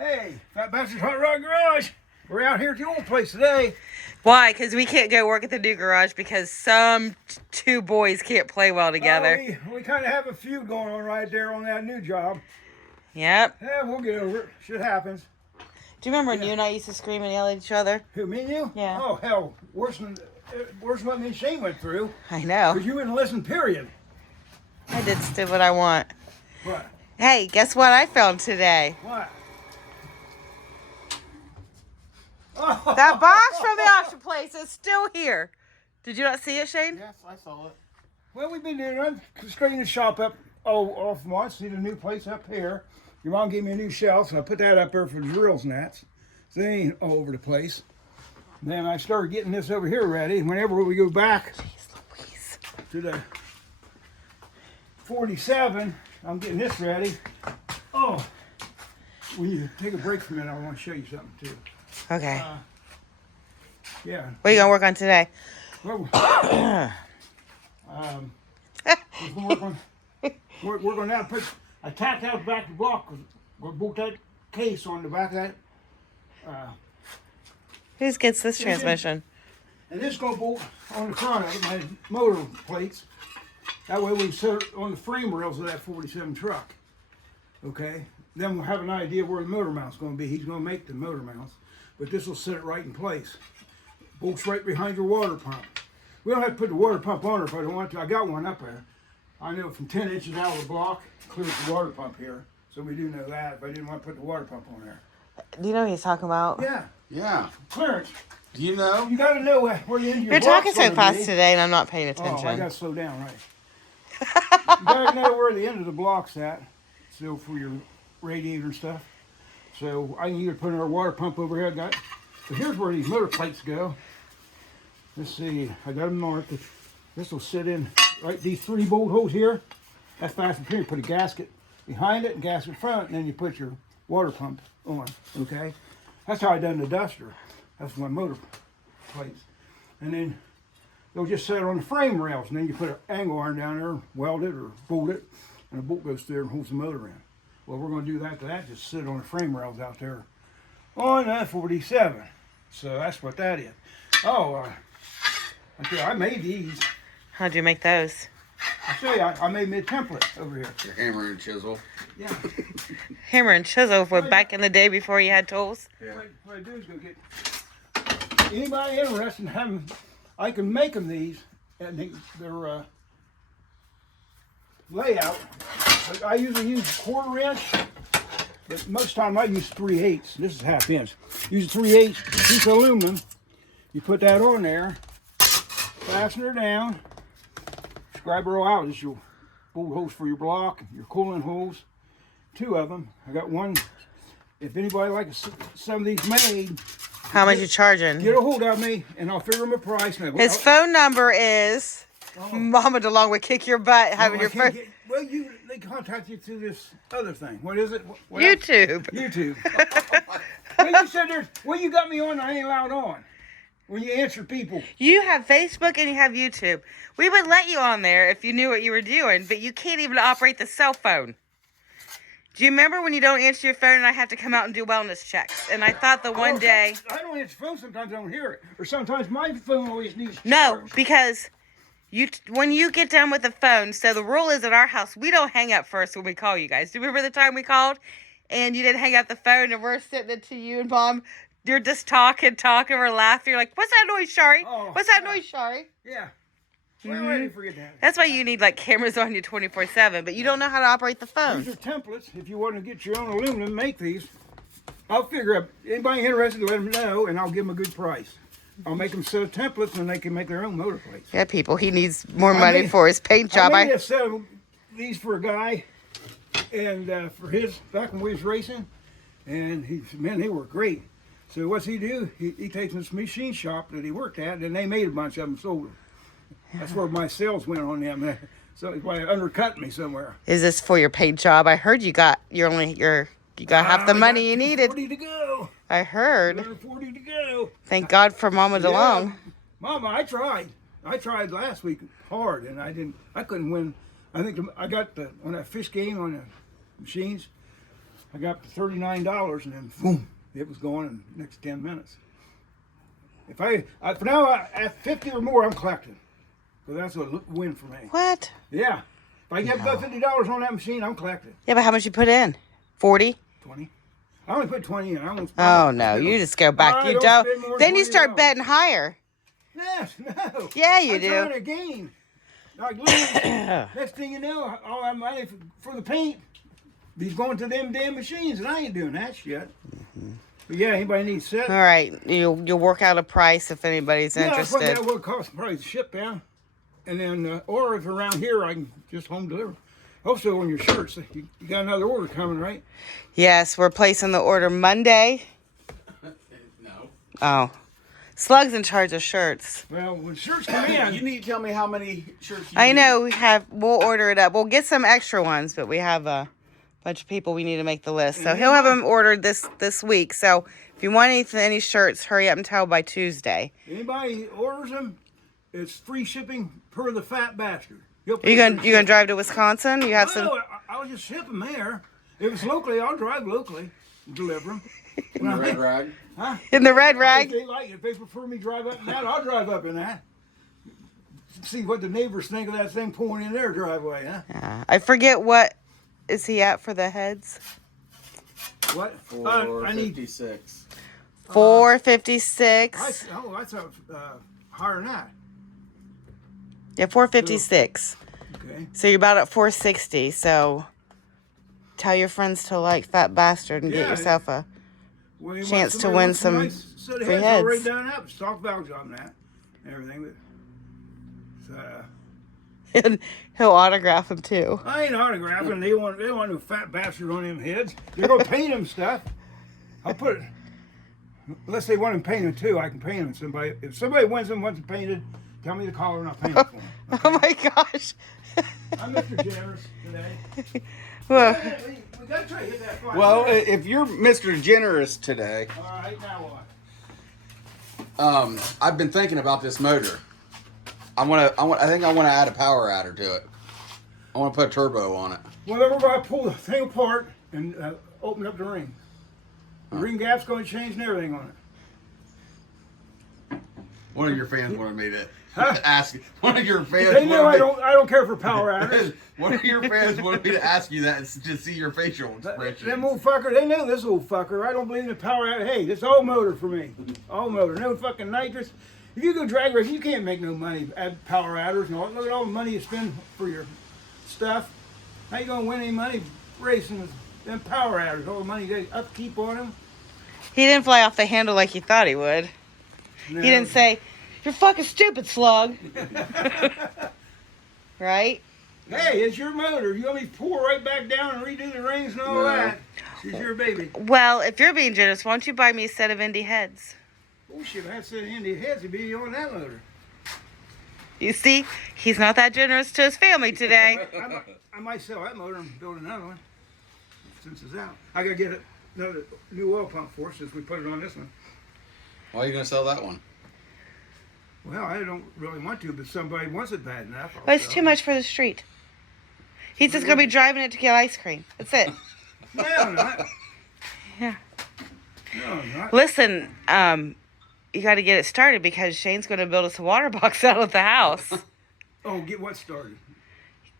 Hey, Fat Bastard's Hot Rod Garage. We're out here at the old place today. Why? Because we can't go work at the new garage because some two boys can't play well together. We kind of have a feud going on right there on that new job. Yep. Yeah, we'll get over it. Shit happens. Do you remember when you and I used to scream and yell at each other? Who, me and you? Yeah. Oh, hell, worse than what me and Shane went through. I know. Because you wouldn't listen, period. I did what I want. What? Hey, guess what I found today? What? That box from the auction place is still here. Did you not see it, Shane? Yes, I saw it. Well, we've been doing straightening the shop up off once. Need a new place up here. Your mom gave me a new shelf, so I put that up there for drills and that. So they ain't all over the place. Then I started getting this over here ready. Whenever we go back to the 47, I'm getting this ready. Oh, when you take a break from it, I want to show you something too. Okay. Yeah. What are you going to work on today? Well, we're going to now put, I tacked out the back of the block. We'll bolt that case on the back of that. Who gets this transmission? And this going to bolt on the front of it, my motor plates. That way we can set it on the frame rails of that 47 truck. Okay? Then we'll have an idea where the motor mount's going to be. He's going to make the motor mounts. But this will set it right in place. Bolts right behind your water pump. We don't have to put the water pump on it if I don't want to. I got one up there. I know from 10 inches out of the block, clears the water pump here. So we do know that, but I didn't want to put the water pump on there. Do you know what he's talking about? Yeah. Yeah. Clearance. Do you know? You got to know where the end of your You're talking so block's fast be. today, and I'm not paying attention. Oh, I got to slow down, right. You got to know where the end of the block's at, so for your radiator and stuff. So I can either put our water pump over here. So here's where these motor plates go. Let's see, I got them marked. This will sit in right these 3 bolt holes here. That's fast and free. Put a gasket behind it and gasket front, and then you put your water pump on. Okay, that's how I done the Duster. That's my motor plates, and then they'll just set on the frame rails, and then you put an angle iron down there, weld it or bolt it, and the bolt goes through there and holds the motor in. Well, we're going to do that to that. Just sit on the frame rails out there on that 47. So that's what that is. Oh, I made these. How'd you make those? I show you, I made me a template over here. Your hammer and chisel. Yeah. Hammer and chisel for back in the day before you had tools? Yeah. What I do is go get anybody interested in having, I can make them these, and they're layout. But I usually use 1/4 inch, but most time I use 3/8. This is 1/2 inch. Use a 3/8 piece of aluminum. You put that on there, fasten her down, scribe her all out. This is your bolt holes for your block, your coolant holes, 2 of them. I got one. If anybody likes some of these made, How much you charging? get a hold of me and I'll figure them a price. His phone number is Mama DeLong would kick your butt having your phone. Well, they contact you through this other thing. What is it? What YouTube. else? YouTube. Well, you said you got me on. I ain't allowed on. When you answer people. You have Facebook and you have YouTube. We would let you on there if you knew what you were doing, but you can't even operate the cell phone. Do you remember when you don't answer your phone and I have to come out and do wellness checks? And I thought the one day... I don't answer the phone. Sometimes I don't hear it. Or sometimes my phone always needs No, charge. because when you get done with the phone, so the rule is at our house, we don't hang up first when we call you guys. Do you remember the time we called and you didn't hang up the phone and we're sitting it to you and Mom... You're just talking, we're laughing. You're like, what's that noise, Shari? What's that noise, Shari? Yeah. Well, I didn't forget that. That's why you need like cameras on you 24/7, but you don't know how to operate the phone. These are templates. If you want to get your own aluminum, make these. I'll figure out anybody interested, let them know, and I'll give them a good price. I'll make them set of templates, and they can make their own motor plates. Yeah, people, he needs more money for his paint job. I made a set of these for a guy, and for his back when we was racing, and man, they were great. So what's he do? He takes this machine shop that he worked at, and they made a bunch of them, sold them. That's where my sales went on them. So it's why it undercut me somewhere. Is this for your paint job? I heard you got half the money you needed. 40 to go. I heard. 40 to go. Thank God for Mama DeLong. Mama, I tried. I tried last week hard, and I couldn't win. I think I got on that fish game on the machines. I got up to $39, and then boom, it was gone in the next 10 minutes. If for now, at 50 or more, I'm collecting. So that's a win for me. What? Yeah. If I get about $50 on that machine, I'm collecting. Yeah, but how much you put in? 40? 20. I only put 20 in. I almost. Oh no, you just go back. I You don't don't. spend more Then than you start $20. betting higher. Yes, no. Yeah, you I'm do. trying to gain. Like, next thing you know, all that money for the paint be going to them damn machines, and I ain't doing that shit. But yeah, anybody needs set. All right, you'll work out a price if anybody's Yeah, I'll find interested. out what it costs probably to ship down. And then, or if around here, I can just home deliver. Also, on your shirts, you got another order coming, right? Yes, we're placing the order Monday. No. Oh, Slug's in charge of shirts. Well, when shirts come in, You need to tell me how many shirts you I need. know we'll order it up. We'll get some extra ones, but we have a bunch of people we need to make the list. So he'll have them ordered this week. So if you want any shirts, hurry up and tell by Tuesday. anybody orders them, it's free shipping per the fat bastard. You gonna drive to Wisconsin? You have some. No, I'll just ship them there. If it's locally, I'll drive locally and deliver them. In the red rag. Huh? In the red If rag? they like it, if they prefer me drive up in that, I'll drive up in that. See what the neighbors think of that thing pulling in their driveway, huh? I forget what is he at for the heads. What? I need. 456. 456. I thought higher than that. Yeah, 456. Okay. So you're about at 460. So tell your friends to like Fat Bastard and get Yeah. yourself a. Well, you Chance want to somebody win wants some nice set of free heads. I'll write heads. down that. Stock value on that. And everything. But, And he'll autograph them too. I ain't autographing. They want no fat bastard on them heads. They're gonna paint them stuff. I'll put it. Unless they want them painted too, I can paint them. If somebody wants them painted, tell me the color and I'll paint it for them. Oh my gosh. I'm Mr. Generous today. Well, We gotta try to hit that fly. Well, if you're Mr. Generous today, All right, now what? I've been thinking about this motor. I think I want to add a power adder to it. I want to put a turbo on it. Well, then we're gonna pull the thing apart and open up the ring. The ring gap's gonna change and everything on it. One of your fans wanted me to Huh? ask. One of your fans. They know wanted I don't care for power adders. me, one of your fans wanted me to ask you that to see your facial expression. Them old fucker, they know this old fucker. I don't believe in the power adder. Hey, this all motor for me. All motor. No fucking nitrous. If you go drag race, you can't make no money add power adders and all. Look at all the money you spend for your stuff. How you gonna win any money racing with them power adders? All the money you got upkeep on them. he didn't fly off the handle like you thought he would. No. He didn't say, "You're fucking stupid, Slug." Right? Hey, it's your motor. You want me to pull right back down and redo the rings and all No. that? She's your baby. Well, if you're being generous, why don't you buy me a set of Indy heads? Oh shit, I said Indy heads would be on that motor. You see, he's not that generous to his family today. I might sell that motor and build another one since it's out. I gotta get another new oil pump for it since we put it on this one. Why are you going to sell that one? Well, I don't really want to, but somebody wants it bad enough. I'll But it's sell too it. much for the street. He's just gonna be driving it to get ice cream. That's it. No, I'm not. Yeah. No, I'm not. Listen, you got to get it started because Shane's gonna build us a water box out of the house. Oh, get what started?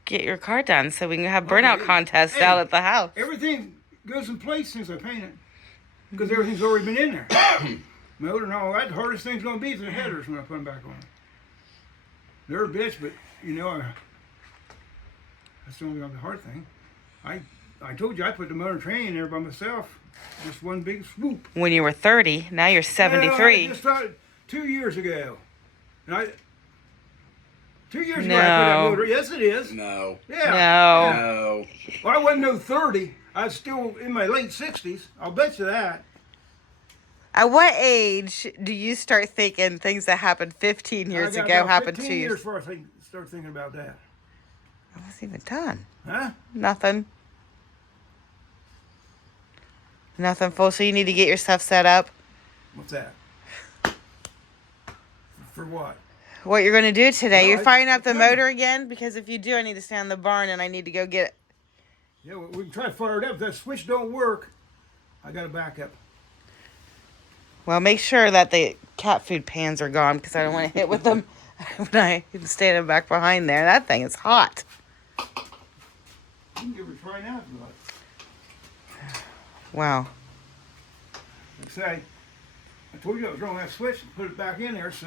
Get your car done so we can have burnout Okay. contests Hey. out at the house. Everything goes in place since I paint it. Because everything's already been in there. Motor and all that. The hardest thing's going to be is the headers when I put them back on. They're a bitch, but, you know, that's the only hard thing. I told you I put the motor train in there by myself. Just one big swoop. When you were 30, now you're Well, 73. I just started 2 years ago. And 2 years ago I put No. that motor. Yes, it is. No. Yeah. No. Yeah. No. Well, I wasn't no 30. I was still in my late 60s. I'll bet you that. At what age do you start thinking things that happened 15 years I got ago about happened 15 to you? years before I start thinking about that. I wasn't even done. Huh? Nothing. Nothing full. So you need to get your stuff set up. What's that? For what? What you're going to do today? Well, You're firing up the okay. motor again? Because if you do, I need to stay on the barn and I need to go get Yeah, we can try to fire it up. If that switch don't work, I got a backup. Well, make sure that the cat food pans are gone because I don't want to hit with them when I stand back behind there. That thing is hot. You can give it a try now if you like. Wow. Like I say, I told you I was wrong with that switch and put it back in there. So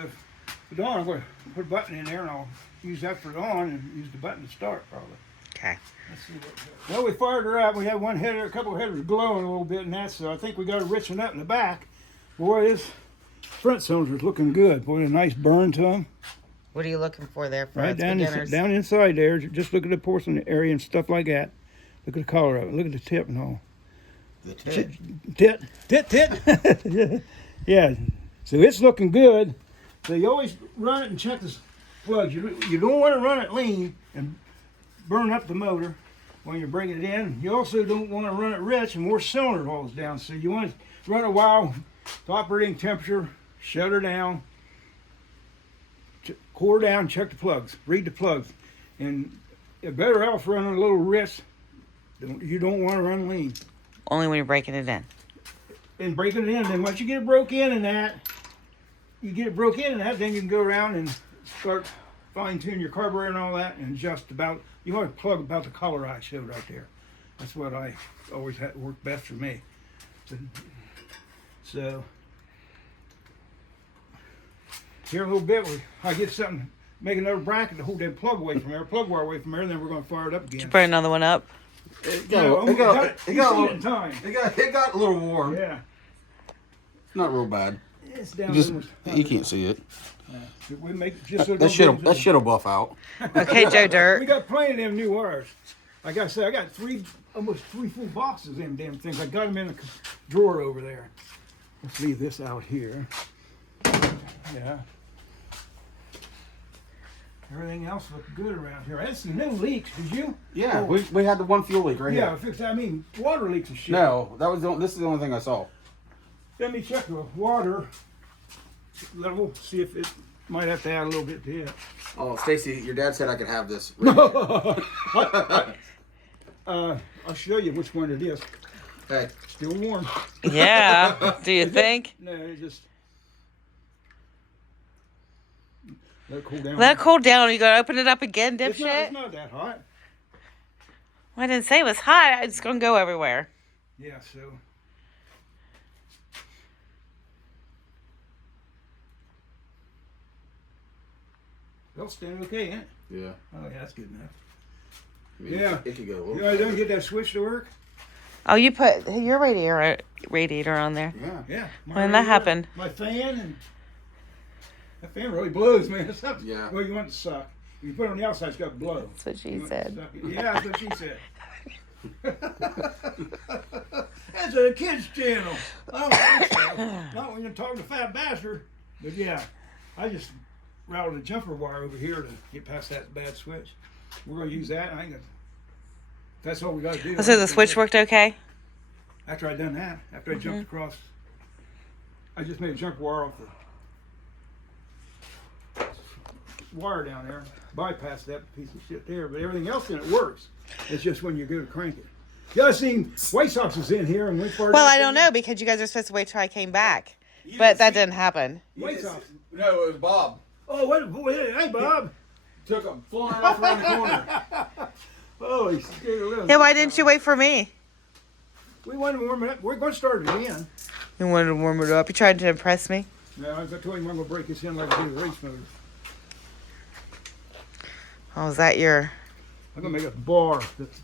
for dawn, I'm going to put a button in there and I'll use that for dawn and use the button to start probably. Okay. Let's see what. Well, we fired her up. We had one header, a couple of headers glowing a little bit and that. So I think we got her riching up in the back. Boy, this front cylinder's looking good. Boy, a nice burn to them. What are you looking for there for Right us down, beginners? down inside there. Just look at the porcelain area and stuff like that. Look at the color of it. Look at the tip and all. The tit. Tit. Yeah. So it's looking good. So you always run it and check the plugs. You don't want to run it lean and burn up the motor when you're bringing it in. You also don't want to run it rich and more cylinder falls down. So you want to run it while the operating temperature, shut her down, core down, check the plugs, read the plugs. And you're better off running a little rich. You don't want to run lean. Only when you're breaking it in. And breaking it in, then once you get it broke in and that, then you can go around and start fine tune your carburetor and all that and adjust about, you want to plug about the color I showed right there. That's what I always had worked best for me. So, here in a little bit, I get something, make another bracket to hold that plug away from there, plug wire away from there, and then we're going to fire it up again. Did you put another one up? It got a little warm. Yeah. Not real bad. It's down You can't see it. We make just so That shit'll buff out. Okay, Joe We Dirt. got plenty of them new wires. Like I said, I got almost three full boxes of them damn things. I got them in a drawer over there. Let's leave this out here. Yeah. Everything else looked good around here. I had some new leaks. Did you? Yeah, Oh, we had the one fuel leak right yeah, here. I fixed that. I mean, water leaks and shit. No, this is the only thing I saw. Let me check the water level, see if it might have to add a little bit to it. Oh, Stacy, your dad said I could have this. I'll show you which one it is. Hey. Still warm. Yeah. Do you think? No, it just let it cool down. Let it cool down. You gotta open it up again, It's dipshit? not that hot. Well, I didn't say it was hot. It's gonna go everywhere. Yeah, so. Well, staying okay, ain't it? Yeah. Oh, yeah, that's good enough. I mean, Yeah. It could go a little You know, don't get that switch to work? Oh, you put your radiator on there. Yeah. Yeah. When that happened? My fan, and that fan really blows, man. It's not, Yeah. Well, you want it to suck. If you put it on the outside, it's got to blow. That's what she You want it to said. suck it. Yeah, that's what she said. That's a kid's channel. I don't think so. Not when you're talking to Fat Bastard. But yeah, I just routed a jumper wire over here to get past that bad switch. We're going to use that. That's all we got to do. So the switch worked okay? After I done that, after I jumped across, I just made a jumper wire off the wire down there, bypassed that piece of shit there, but everything else in it works. It's just when you go to crank it. Yeah, I seen White Sox was in here and we fired. Well, I don't know because you guys are supposed to wait till I came back. But that didn't happen. White Sox. No, it was Bob. Oh, wait, hey, Bob. Took him flying off around the corner. Oh, he's scared a little. Yeah, why didn't you wait for me? We wanted to warm it up. We're going to start it again. You wanted to warm it up. You tried to impress me. No, I told him I'm going to break his in like I do the race motor. Oh, is that your... I'm going to make a bar that's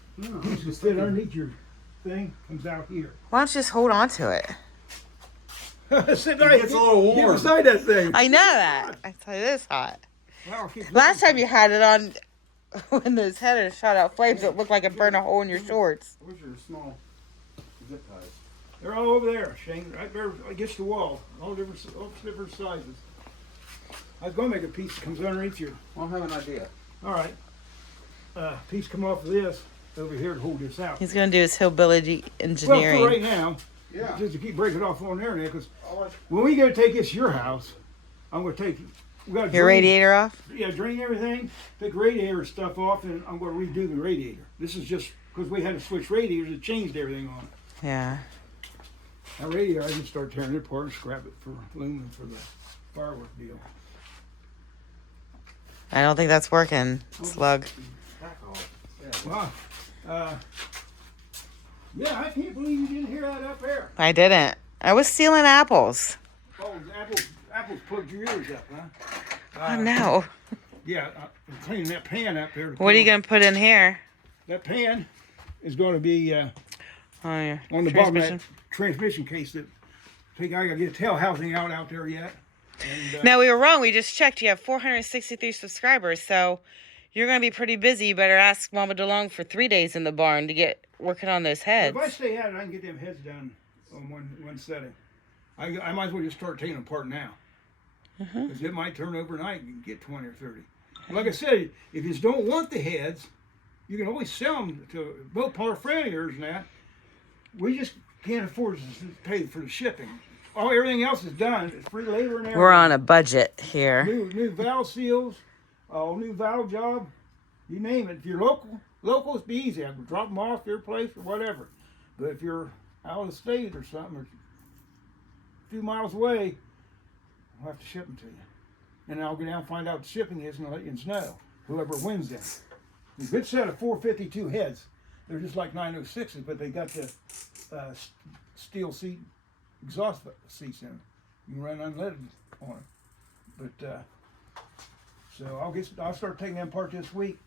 just fit underneath your thing, comes out here. Why don't you just hold on to it? Sit right, gets a little warm. Get beside that thing. I know that. I tell you, it is hot. Wow, keep Last time you had it on, when those headers shot out flames, it looked like it burned a hole in your shorts. Where's your small zip ties? They're all over there, Shane, right there against the wall. All different sizes. I was going to make a piece that comes underneath you. I don't have an idea. All right. Piece come off of this over here to hold this out. He's going to do his hillbilly engineering. Well, for right now, Yeah. just to keep breaking it off on there, because when we go take this to your house, I'm going to take we got Your radiator off? Yeah, drain everything, take radiator stuff off, and I'm going to redo the radiator. This is just because we had to switch radiators, it changed everything on it. Yeah. That radiator, I just started tearing it apart and scrap it for aluminum for the firework deal. I don't think that's working, Slug. Well, yeah, I can't believe you didn't hear that up there. I didn't. I was stealing apples. Oh, apples plugged your ears up, huh? Oh, no. Yeah, I'm cleaning that pan up there. What are you going to put in here? That pan is going to be Oh, yeah. on the bottom of Transmission. that transmission case. That I think I got to get tail housing out there yet. And, No, we were wrong. We just checked. You have 463 subscribers, so you're going to be pretty busy. You better ask Mama DeLong for 3 days in the barn to get working on those heads. if I stay at it, I can get them heads done on one setting. I might as well just start taking them apart now. Because it might turn overnight and get 20 or 30. Like I said, if you just don't want the heads, you can always sell them to both our friend of yours and that. We just can't afford to pay for the shipping. Everything else is done. It's free labor and everything. We're on a budget here. New valve seals, new valve job, you name it. If you're local, it's be easy. I can drop them off your place or whatever. But if you're out of the state or something, or a few miles away, I'll have to ship them to you. And I'll go down and find out what the shipping is and I'll let you know. Whoever wins them. A good set of 452 heads. They're just like 906s, but they got the steel seat exhaust seats in them. You can run unleaded on them. But so I'll start taking them apart this week.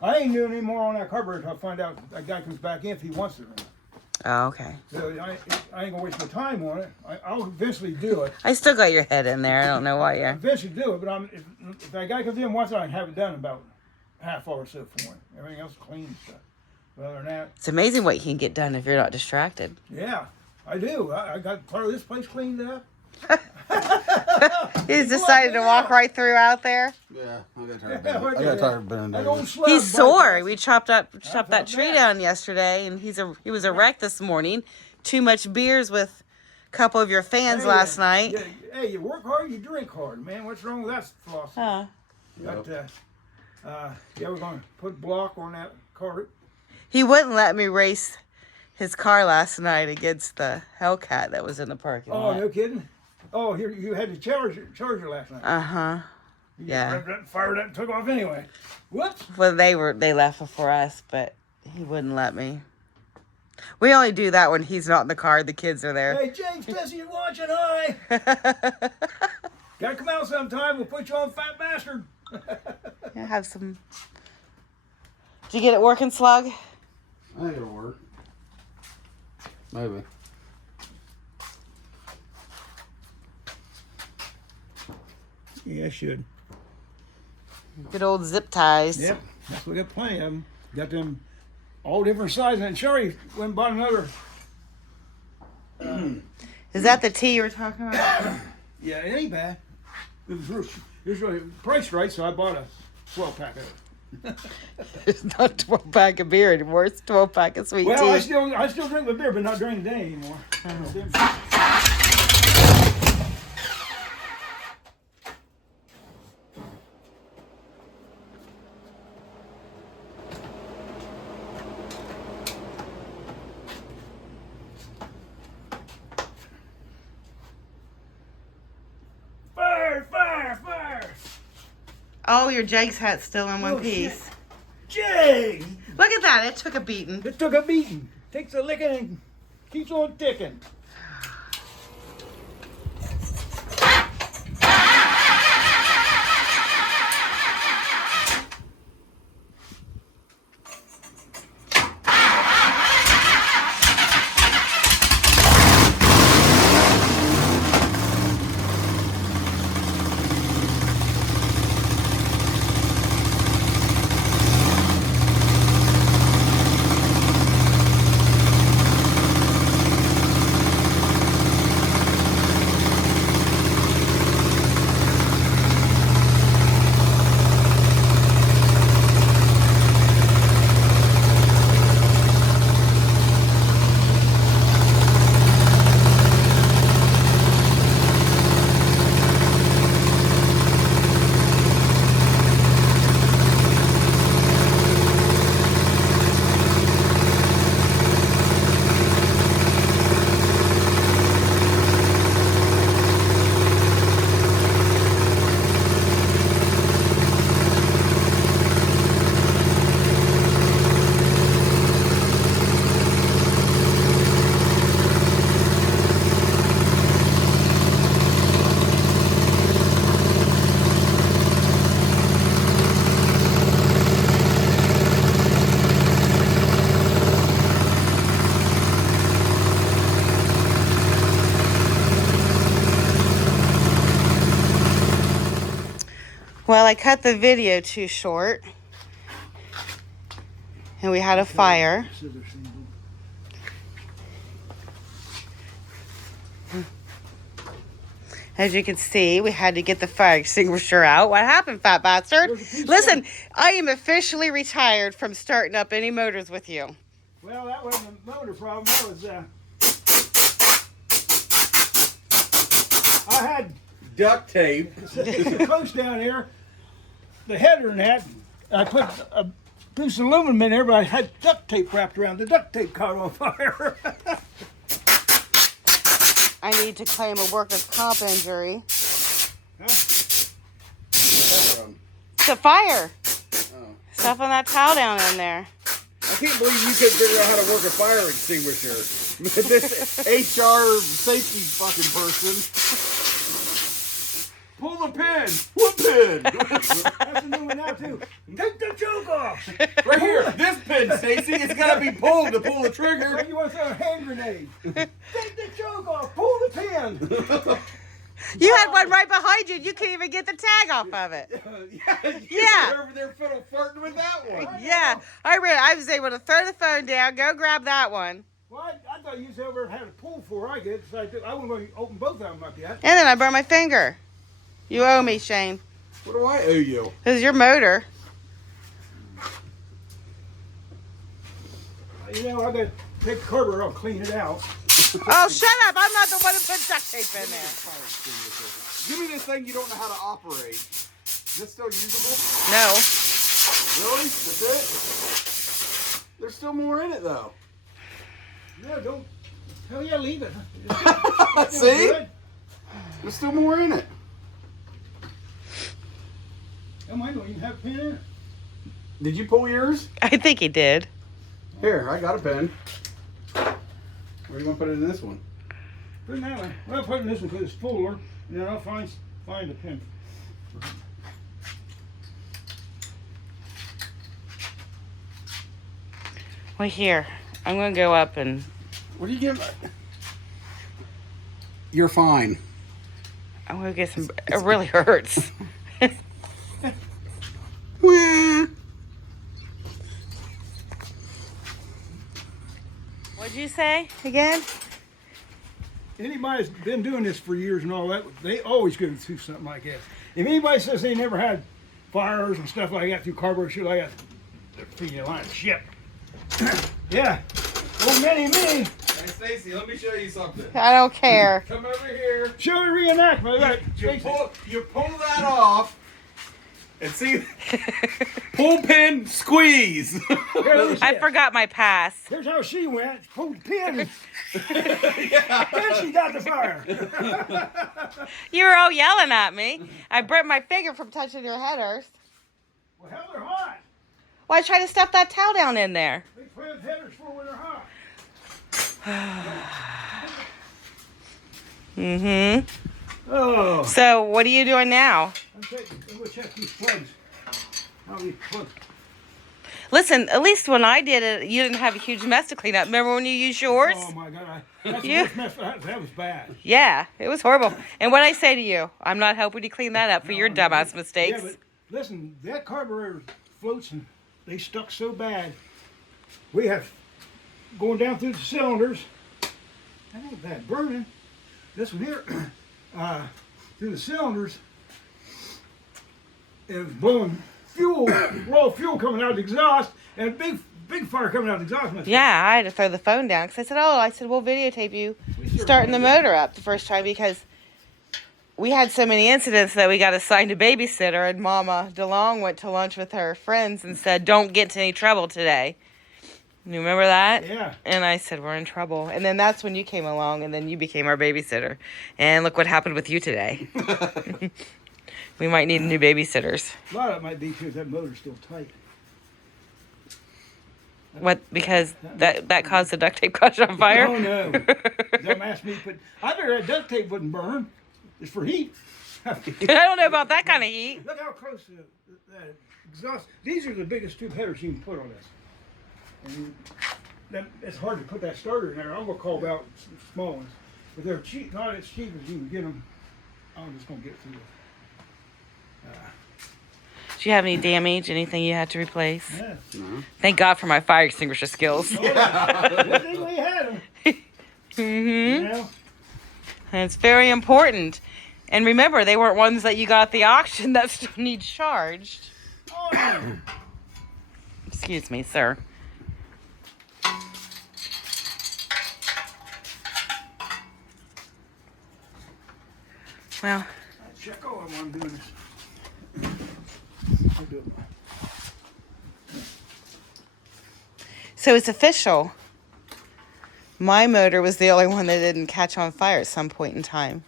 I ain't doing any more on that carburetor until I find out that guy comes back in if he wants it or not. Oh, okay. So I ain't gonna waste my time on it. I'll eventually do it. I still got your head in there. I don't know why I'll you're... eventually do it, but if that guy comes in once, I can have it done in about half hour or so for him. Everything else is clean and stuff. But other than that, It's amazing what you can get done if you're not distracted. yeah, I do. I got part of this place cleaned up. He's decided to walk right through out there. Yeah, I got tired. Yeah, I got tired of burning That old days. slug He's bite sore. us. We chopped that not tree bad. down yesterday, and he was a wreck this morning. Too much beers with a couple of your fans Hey, last night. Hey, you work hard, you drink hard, man. What's wrong with that philosophy? Huh. But, yeah, we're going to put block on that cart. He wouldn't let me race his car last night against the Hellcat that was in the parking Oh, lot. no kidding? Oh, here you had the charger last night. Uh-huh. You yeah. just fired it and took off anyway. Whoops. Well, they left before us, but he wouldn't let me. We only do that when he's not in the car. The kids are there. Hey, James, Tessie, you watching? Hi. Gotta come out sometime. We'll put you on Fat Bastard. Yeah, have some. Did you get it working, Slug? I think it'll work. Maybe. Yeah, it should. Good old zip ties. Yep, that's we got plenty of them. Got them all different sizes. And Sherry went and bought another. Is that the tea you were talking about? Yeah, it ain't bad. It was really priced right, so I bought a 12-pack of it. It's not 12-pack of beer anymore. It's 12-pack of sweet Well, I tea. still drink the beer, but not during the day anymore. Fire! Fire! Fire! Oh, your Jake's hat's still in one Oh, piece. Jay! Look at that. It took a beating. It took a beating. Takes a licking and keeps on ticking. Well, I cut the video too short. And we had a fire. As you can see, we had to get the fire extinguisher out. What happened, fat bastard? Listen, I am officially retired from starting up any motors with you. Well, that wasn't a motor problem. That was, I had Duct tape. the post down here, the header and that. I put a piece of aluminum in there, but I had duct tape wrapped around. The duct tape caught on fire. I need to claim a workers' comp injury. Huh? From? It's a fire. Oh. Stuff on that towel down in there. I can't believe you couldn't figure out how to work a fire extinguisher. This HR safety fucking person. Pull the pin. What pin? That's a new one now, too. Take the choke off. Right here. This pin, Stacy. It's got to be pulled to pull the trigger. You want to throw a hand grenade. Take the choke off. Pull the pin. You had one right behind you. You couldn't even get the tag off of it. Yeah. Over there fiddle farting with that one. Yeah. I was able to throw the phone down, go grab that one. Well, I thought you ever had a pull before I did, so I wasn't going to open both of them up yet. And then I burned my finger. You owe me, Shane. What do I owe you? This is your motor. You know, I got to take the carburetor out and clean it out. Oh, shut up. I'm not the one who put duct tape in there. Give me this thing you don't know how to operate. Is this still usable? No. Really? That's it? There's still more in it, though. No, don't. Hell yeah, leave it. See? Good. There's still more in it. Oh, mine don't even have a pin in it. Did you pull yours? I think he did. Here, I got a pen. Where are you going to put it in this one? Put it in that one. Well, I'll put it in this one because it's fuller, and then I'll find a pin. Well, here. I'm going to go up and... What do you give? You're fine. I'm going to get some... It really hurts. What'd you say again? Anybody's been doing this for years and all that, they always go through something like that. If anybody says they never had fires and stuff like that through carburetor shit like that, they're feeding a line of shit. Yeah. Oh, many. Hey, Stacy, let me show you something. I don't care. Come over here. Show me reenactment. Right. You pull that off and see. Pull pin, squeeze. I forgot my pass. Here's how she went. Pulled the pin. Yeah. Then she got the fire. You were all yelling at me. I burnt my finger from touching your headers. Well, hell, they're hot. Well, I tried to stuff that towel down in there. They plant headers for when they're hot. Mm-hmm. Oh. So, what are you doing now? I'm going to check these plugs. How these plugs. Listen, at least when I did it, you didn't have a huge mess to clean up. Remember when you used yours? Oh my God. That's the You- worst mess. That was bad. Yeah, it was horrible. And what I say to you, I'm not helping you clean that up for your dumbass mistakes. Yeah, but listen, that carburetor floats and they stuck so bad. We have going down through the cylinders. That ain't bad burning. This one here, through the cylinders, it was blowing fuel, raw fuel coming out of the exhaust, and a big fire coming out of the exhaust. Yeah, I had to throw the phone down because I said, we'll videotape you starting the motor up the first time because we had so many incidents that we got assigned a babysitter, and Mama DeLong went to lunch with her friends and said, don't get into any trouble today. You remember that? Yeah. And I said, we're in trouble. And then that's when you came along, and then you became our babysitter. And look what happened with you today. We might need new babysitters. A lot of it might be because that motor's still tight. What? Because that caused the duct tape catch on fire? Oh no. Don't ask me, but I figured that duct tape wouldn't burn. It's for heat. I don't know about that kind of heat. Look how close that exhaust. These are the biggest tube headers you can put on this. And it's hard to put that starter in there. I'm gonna call about small ones, but they're cheap. Not as cheap as you can get them. I'm just gonna get through it. Do you have any damage? Anything you had to replace? Yeah. No. Thank God for my fire extinguisher skills. Oh, yeah. Good thing we had them. You Mm-hmm. know? And it's very important. And remember, they weren't ones that you got at the auction that still need charged. Oh, yeah. Excuse me, sir. Well, Check all of them I'm doing this. I'll do it. so it's official. My motor was the only one that didn't catch on fire at some point in time.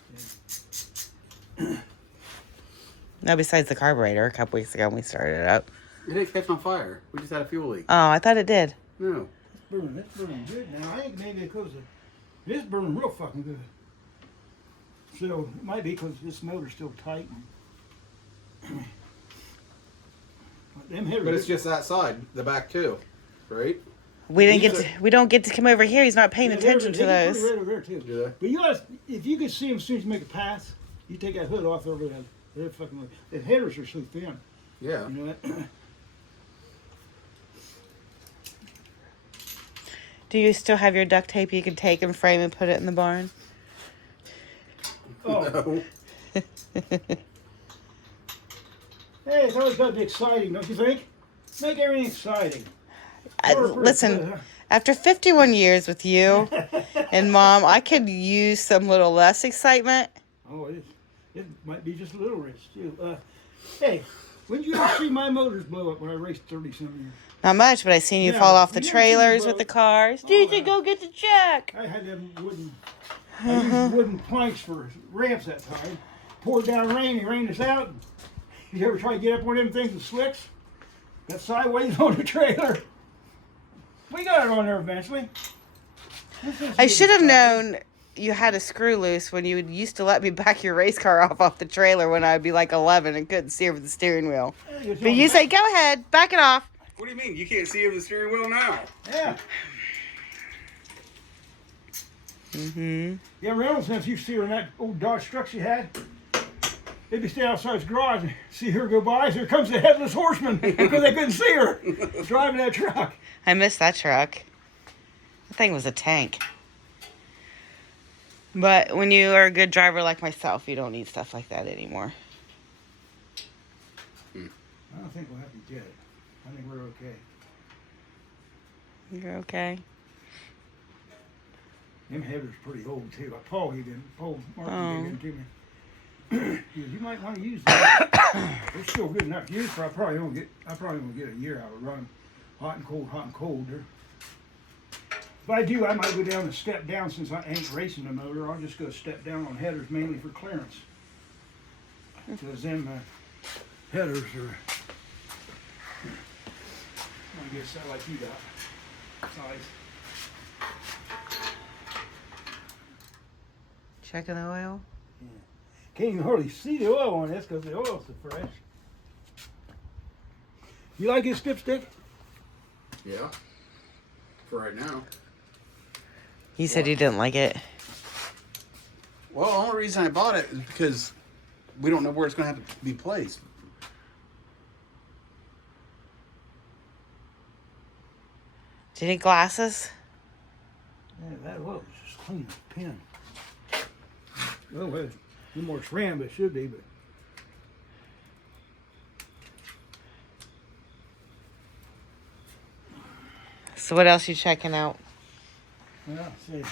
No, besides the carburetor a couple weeks ago when we started it up. It didn't catch on fire. We just had a fuel leak. Oh, I thought it did. No. It's burning good now. I think maybe because it's burning real fucking good. So it might be because this motor's still tight. But them headers, But it's just that side, the back too, right? We didn't These get to, we don't get to come over here. He's not paying yeah, attention to they're those. pretty right over there too. Do they? But you guys, if you could see them as soon as you make a pass, you take that hood off over there. They're fucking. The headers are so thin. Yeah. You know that? Do you still have your duct tape you can take and frame and put it in the barn? Oh, No. hey, it's always got to be exciting, don't you think? Make everything exciting. Listen, after 51 years with you and Mom, I could use some little less excitement. Oh, it might be just a little rich too. Hey, when did you ever see my motors blow up when I raced 30-something years? Not much, but I seen you Yeah, fall off the you never seen trailers me with the blow- cars. Oh, DJ, yeah. go get the check. I had them wooden, I used wooden planks for ramps that time. Poured down rain, it rained us out. You ever try to get up one of them things with slicks? Got sideways on the trailer. We got it on there eventually. I should have known you had a screw loose when you used to let me back your race car off the trailer when I'd be like 11 and couldn't see over the steering wheel. But you say, go ahead, back it off. What do you mean? You can't see over the steering wheel now? Yeah. Mm-hmm. Yeah, Reynolds, if you see her in that old Dodge truck she had, they'd be standing outside his garage and see her go by. So here comes the headless horseman because they couldn't see her driving that truck. I missed that truck. That thing was a tank. But when you are a good driver like myself, you don't need stuff like that anymore. I don't think we'll have to get it. I think we're okay. You're okay. Them headers pretty old too. Paul Martin gave them to me. He goes, you might want to use them. They're still good enough to use, but I probably won't get a year out of running hot and cold. If I do, I might go down and step down since I ain't racing the motor. I'll just go step down on headers mainly for clearance. Because them headers are, I guess, like you got, size. Checking the oil. Can't even hardly see the oil on this because the oil's so fresh. You like his dipstick? Yeah. For right now. You said you didn't like it. Well, the only reason I bought it is because we don't know where it's going to have to be placed. Do you need glasses? Yeah, that oil is just clean as a pin. Well, it's no more SRAM, but it should be, but. So what else you checking out? Well, see.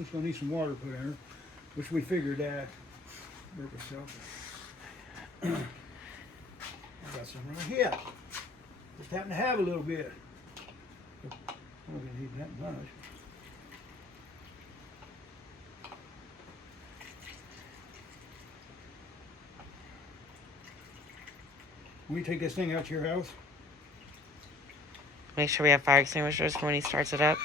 It's gonna need some water put in her, which we figured that. Work itself. I got some right here. Just happen to have a little bit. I'm gonna need that much. When you take this thing out to your house, Make sure we have fire extinguishers for when he starts it up.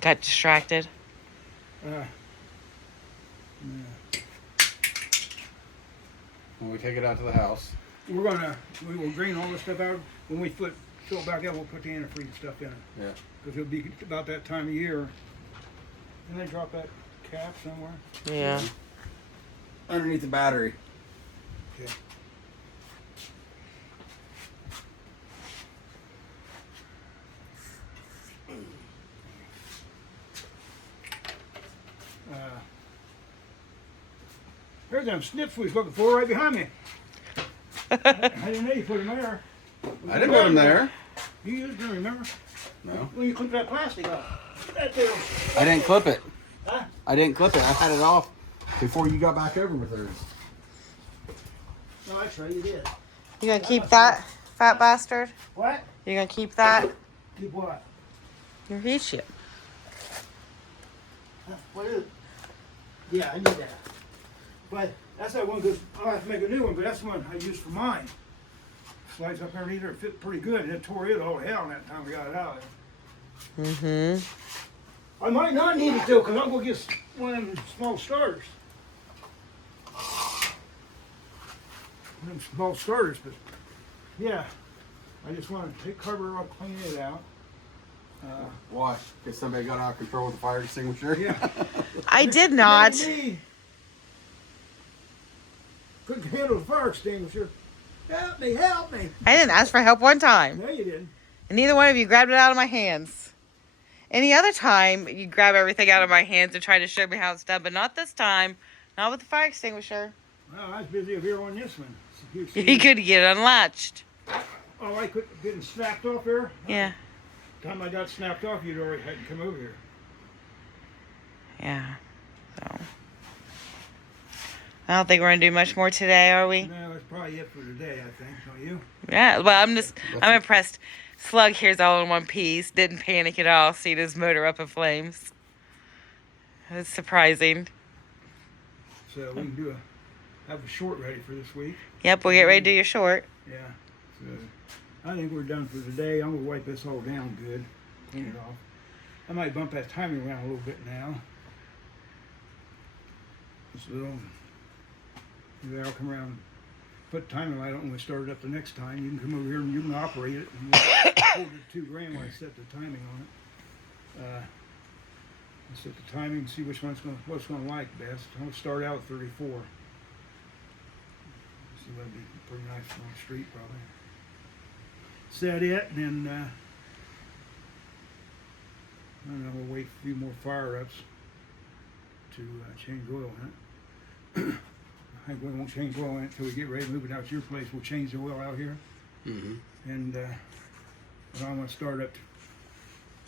Got distracted. yeah. when we take it out to the house. We will drain all this stuff out. When we fill it back out, we'll put the antifreeze stuff in it. Yeah. Because it'll be about that time of year. And they drop that cap somewhere. Yeah. Underneath the battery. Yeah. There's them snips we was looking for right behind me. I didn't know you put them there. I didn't put them there. You used them, remember? No. When you clipped that plastic off. That deal. I didn't clip it. Huh? I didn't clip it. I had it off before you got back over with hers. No, that's right, you did. You gonna keep that, fat bastard? What? You gonna keep that? Keep what? Your heat shield. Huh? What is it? Yeah, I need that. But that's that one because I'll have to make a new one, but that's the one I used for mine. Slides up underneath there, it fit pretty good, and it tore it all to hell that time we got it out of there. Mm-hmm. I might not need it though, because I'll go get one of them small starters. One of them small starters, but yeah. I just want to take cover off, clean it out. Why? Because somebody got out of control with the fire extinguisher? Yeah. I did not. Me. Couldn't handle the fire extinguisher. Help me, help me. I didn't ask for help one time. No, you didn't. And neither one of you grabbed it out of my hands. Any other time, you grab everything out of my hands and try to show me how it's done, but not this time. Not with the fire extinguisher. Well, I was busy over here on this one. He could get it unlatched. Oh, I could get it snapped off there? Yeah. The time I got snapped off, you'd already had to come over here. Yeah. So. I don't think we're going to do much more today, are we? No, that's probably it for today, I think. Don't you? Yeah. Well, I'm impressed. Slug here's all in one piece. Didn't panic at all. Seeing his motor up in flames. It's surprising. So we can have a short ready for this week. Yep, we'll get ready to do your short. Yeah. So I think we're done for today. I'm going to wipe this all down good. Clean it off. I might bump that timing around a little bit now. Just a little. Maybe I'll come around, put the timing light on when we start it up the next time. You can come over here and you can operate it. And hold it 2 grand when I set the timing on it. I'll set the timing and see what's going to like best. I'm going to start out at 34. See that'd be pretty nice on the street probably. Set it and then I don't know. We'll wait a few more fire ups to change oil in it. I think we won't change oil in it until we get ready to move it out to your place. We'll change the oil out here. Mm-hmm. And but I'm going to start up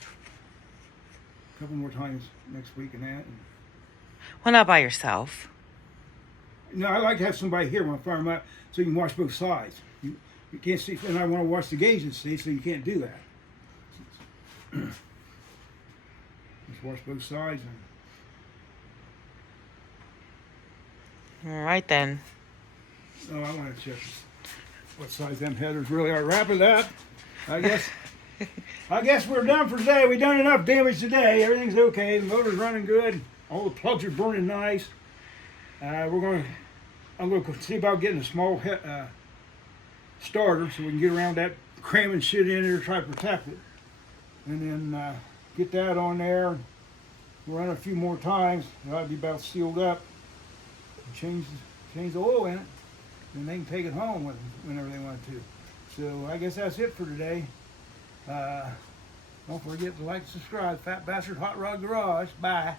a couple more times next week and that. And, Well, not by yourself. no, I like to have somebody here when I fire them up so you can watch both sides. You can't see, and I want to watch the gauges, see, so you can't do that. Just watch both sides. All right, then. Oh, I want to check what size them headers really are. Wrap it up. I guess we're done for today. We've done enough damage today. Everything's okay. The motor's running good. All the plugs are burning nice. I'm going to see about getting a small starter so we can get around that cramming shit in there to try to protect it. And then get that on there. Run a few more times. That'll be about sealed up. Change the oil in it, and they can take it home with them whenever they want to. So I guess that's it for today. Don't forget to like and subscribe. Fat Bastard Hot Rod Garage. Bye.